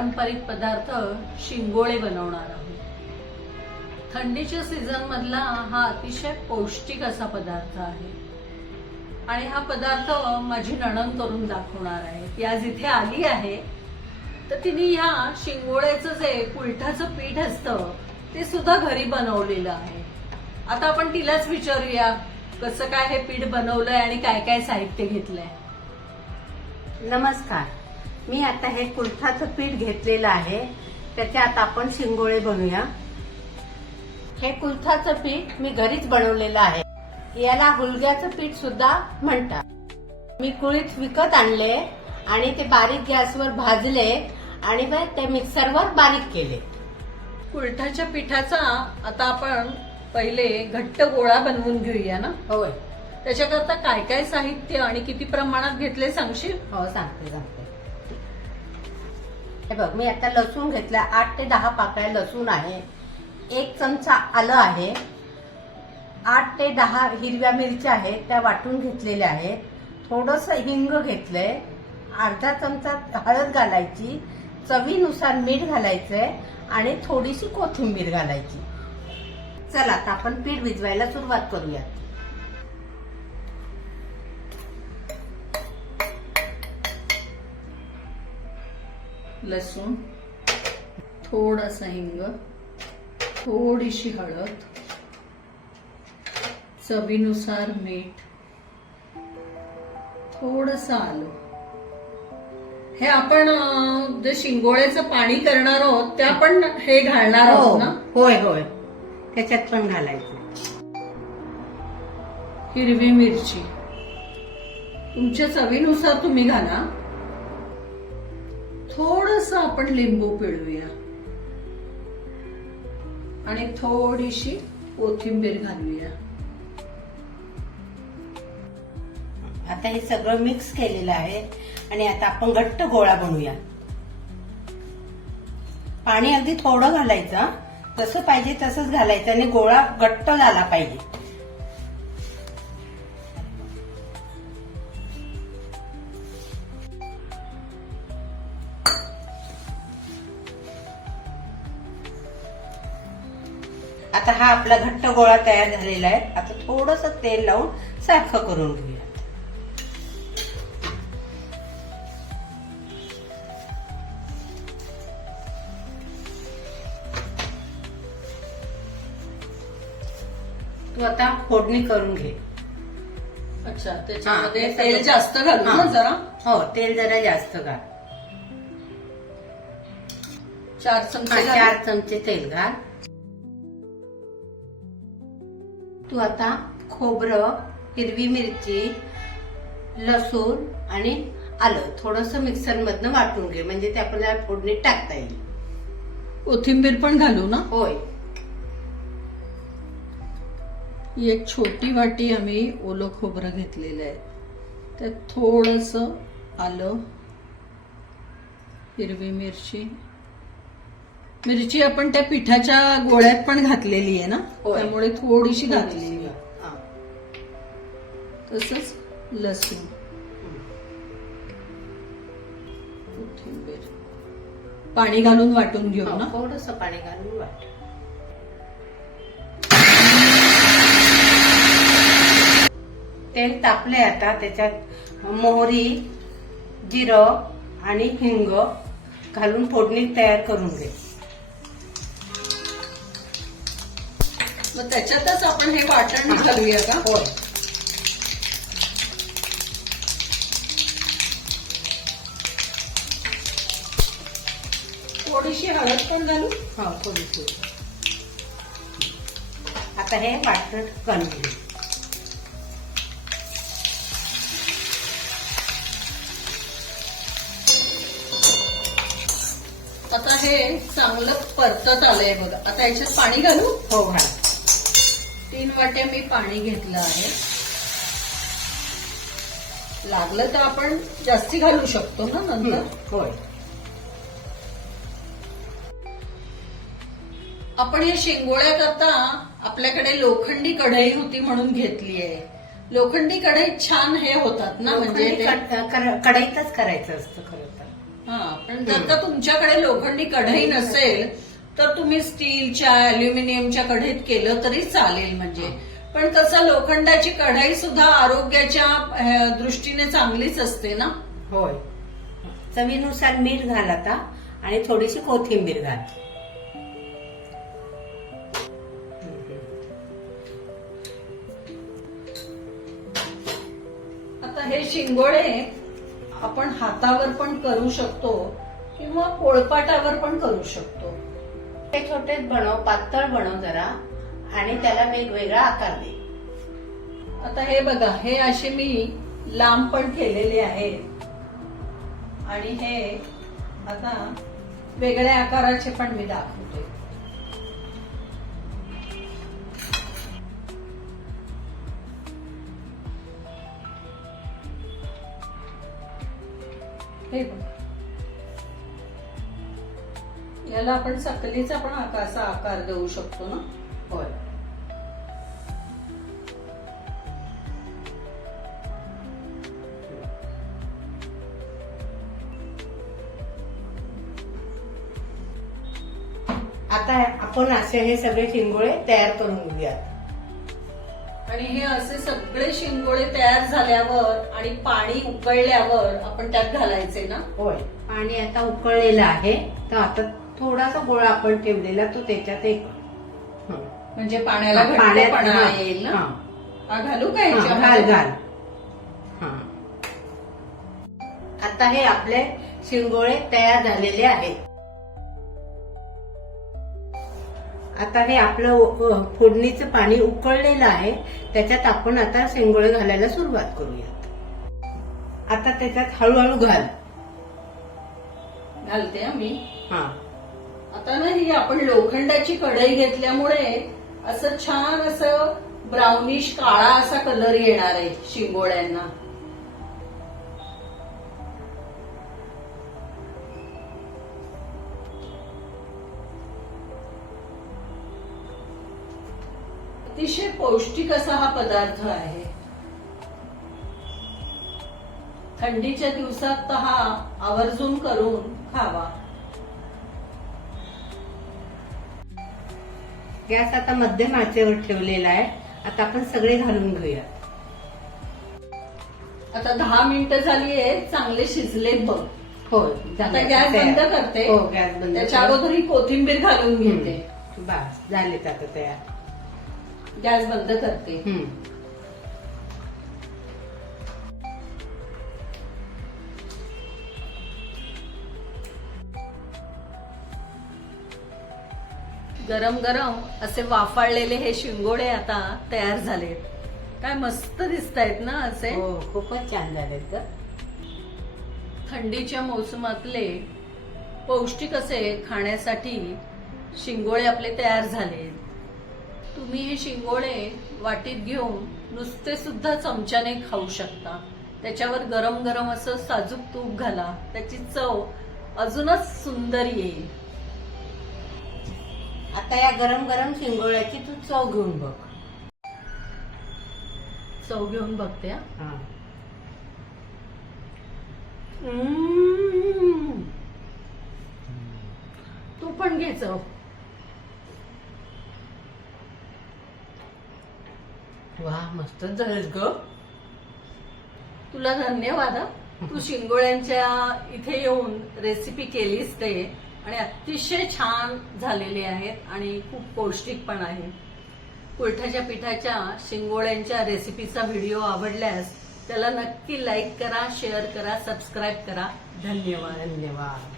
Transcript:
पारंपरिक पदार्थ शिंगोळे बनवणार आहोत. थंडीच्या सीझन मधला हा अतिशय पौष्टिक असा पदार्थ आहे आणि हा पदार्थ माझी नणंद करून दाखवणार आहे. ती आज इथे आली आहे तर तिने ह्या शिंगोळ्याचं जे कुलठाचं पीठ असतं ते सुद्धा घरी बनवलेलं आहे. आता आपण तिलाच विचारूया कसं काय हे पीठ बनवलंय आणि काय काय साहित्य घेतलंय. नमस्कार, मी आता हे कुलठाचं पीठ घेतलेलं आहे. त्याच्यात आपण शिंगोळे बनवूया. हे कुलठाचं पीठ मी घरीच बनवलेलं आहे. याला हुलग्याचं पीठ सुद्धा म्हणतात. मी कुळीथ विकत आणले आणि ते बारीक गॅसवर भाजले आणि ते मिक्सरवर बारीक केले. कुलठाच्या पिठाचा आता आपण पहिले घट्ट गोळा बनवून घेऊया ना. होय, त्याच्याकरता काय काय साहित्य आणि किती प्रमाणात घेतले सांगशील? हो सांगते. हे बघ, मी आता लसूण घेतला. 8 ते 10 पाकळ्या लसूण आहे. 1 चमचा आलं आहे. 8 ते 10 हिरव्या मिरच्या आहेत, त्या वाटून घेतलेल्या आहेत. थोडंसं हिंग घेतलंय. अर्धा चमचा हळद घालायची. चवीनुसार मीठ घालायचंय आणि थोडीशी कोथिंबीर घालायची. चला आता आपण पीठ भिजवायला सुरुवात करूया. लसूण, थोडासा हिंग, थोडीशी हळद, चवीनुसार मीठ, थोडंसं आलं. हे आपण जे शिंगोळ्याचं पाणी करणार आहोत त्या पण हे घालणार आहोत ना? होय होय, त्याच्यात पण घालायचं. हिरवी मिरची तुमच्या चवीनुसार तुम्ही घाला. थोडंसं आपण लिंबू पिळूया आणि थोडीशी कोथिंबीर घालूया. आता हे सगळं मिक्स केलेलं आहे आणि आता आपण घट्ट गोळा बनवूया. पाणी अगदी थोडं घालायचं, जसं पाहिजे तसंच घालायचं आणि गोळा घट्ट झाला पाहिजे. आता हा आपला घट्ट गोळा तयार झालेला आहे. आता थोडंसं तेल लावून सारखं करून घेऊया. तू आता फोडणी करून घे. अच्छा, त्याच्यामध्ये हा, तेल जास्त घालू ना हा. जरा? हो, तेल जरा जास्त घाल. 4 चमचे 4 चमचे तेल घाल. तू आता खोबरं, हिरवी मिरची, लसूण आणि आलं थोडंसं मिक्सर मधनं वाटून घे, म्हणजे ते आपल्याला फोडणीत टाकता येईल. कोथिंबीर पण घालू ना? होय. ही एक छोटी वाटी आम्ही ओलं खोबरं घेतलेलं आहे. त्यात थोडंसं आलं, हिरवी मिरची. मिरची आपण त्या पिठाच्या गोळ्यात पण घातलेली आहे ना, होय. त्यामुळे थोडीशी घातलेली आहे. हा. तसंच लसूण, कोथिंबीर. पाणी घालून वाटून घेऊ ना? थोडंसं पाणी घालून वाट. तेल तापले. आता त्याच्यात मोहरी, जिरं आणि हिंग घालून फोडणी तयार करून घे. मग त्याच्यातच आपण हे वाटण घालूया का? होय. थोडीशी हळद पण घालू. हो, थोडी. आता हे वाटण करून घे. आता हे चांगलं परतत आलंय बघा. आता याच्यात पाणी घालू. हो, घाल. 3 वाट्या मी पाणी घेतलं आहे. लागलं तर आपण जास्ती घालू शकतो ना नंतर. होय. आपण हे शेंगोळ्या करता आपल्याकडे लोखंडी कढई होती म्हणून घेतली आहे. लोखंडी कढईत छान हे होतात ना, म्हणजे कढईतच करायचं असतं खरं तर. हा, पण जर का तुमच्याकडे लोखंडी कढई नसेल तर तुम्ही स्टीलच्या अल्युमिनियमच्या कढईत केलं तरी चालेल म्हणजे. पण तसं लोखंडाची कढई सुद्धा आरोग्याच्या दृष्टीने चांगलीच असते ना. होय. चवीनुसार मीठ घाल आता आणि थोडीशी कोथिंबीर घाल. आता हे शिंगोळे आपण हातावर पण करू शकतो किंवा पोळपाटावर पण करू शकतो. ते छोटेच बनव, पातळ बनव जरा आणि त्याला वेगवेगळा आकार दे. आता हे बघा, हे असे मी लांब पण केलेले आहेत आणि हे आता वेगळ्या आकाराचे पण मी दाखवते. हे बघा, याला आपण चकलीचा पण असा आकार देऊ शकतो ना. होय. आता आपण असे हे सगळे शिंगोळे तयार करून घेऊयात. आणि हे असे सगळे शिंगोळे तयार झाल्यावर आणि पाणी उकळल्यावर आपण त्यात घालायचे ना. होय. पाणी आता उकळलेलं आहे, तर आता थोडासा गोळा आपण ठेवलेला तो त्याच्यात एक म्हणजे पाण्याला घट्टपणा येईल ना. हा, घालू का घाल ह्याच्यामध्ये? घाल. आता हे आपले शिंगोळे तयार झालेले आहेत. आता हे आपलं फोडणीचं पाणी उकळलेलं आहे, त्याच्यात आपण आता शिंगोळे घालायला सुरुवात करूयात. आता त्याच्यात हळूहळू घाल. घालते हा मी. हा. आता ना ही आपण लोखंडाची कढई घेतल्यामुळे असं छान असं ब्राउनिश काळा असा कलर येणार आहे शिंगोळ्यांना. अतिशय पौष्टिक असा हा पदार्थ आहे. थंडीच्या दिवसात तर हा आवर्जून करून खावा. गॅस आता मध्यम आचेवर ठेवलेला आहे. आता आपण सगळे घालून घेऊया. आता 10 मिनिटं झाली आहे, चांगले शिजलेत बघ. हो. आता गॅस बंद करते. हो, गॅस बंद. त्याच्या अगोदर ही कोथिंबीर घालून घेते. बस झालेत आता तयार. गॅस बंद करते. गरम गरम असे वाफाळलेले हे शिंगोळे आता तयार झाले. काय मस्त दिसतायत ना असे. हो, खूपच छान झालेत ग. थंडीच्या मोसमातले पौष्टिक असे खाण्यासाठी शिंगोळे आपले तयार झाले. तुम्ही हे शिंगोळे वाटीत घेऊन नुसते सुद्धा चमच्याने खाऊ शकता. त्याच्यावर गरम गरम असं साजूक तूप घाला, त्याची चव अजूनच सुंदर येईल. आता या गरम गरम शिंगोळ्याची तू चव घेऊन बघ. चव घेऊन बघते. हा. तू पण घे चव. वा, मस्तच झालेत ग. तुला धन्यवाद हा. तू शिंगोळ्यांच्या इथे येऊन रेसिपी केलीस ते, आणि अतिशय छान झालेले आहेत आणि खूप पौष्टिक पण आहे. कुळथाच्या पिठाच्या शिंगोळ्यांच्या रेसिपीचा व्हिडिओ आवडल्यास त्याला नक्की लाईक करा, शेअर करा, सबस्क्राईब करा. धन्यवाद. धन्यवाद.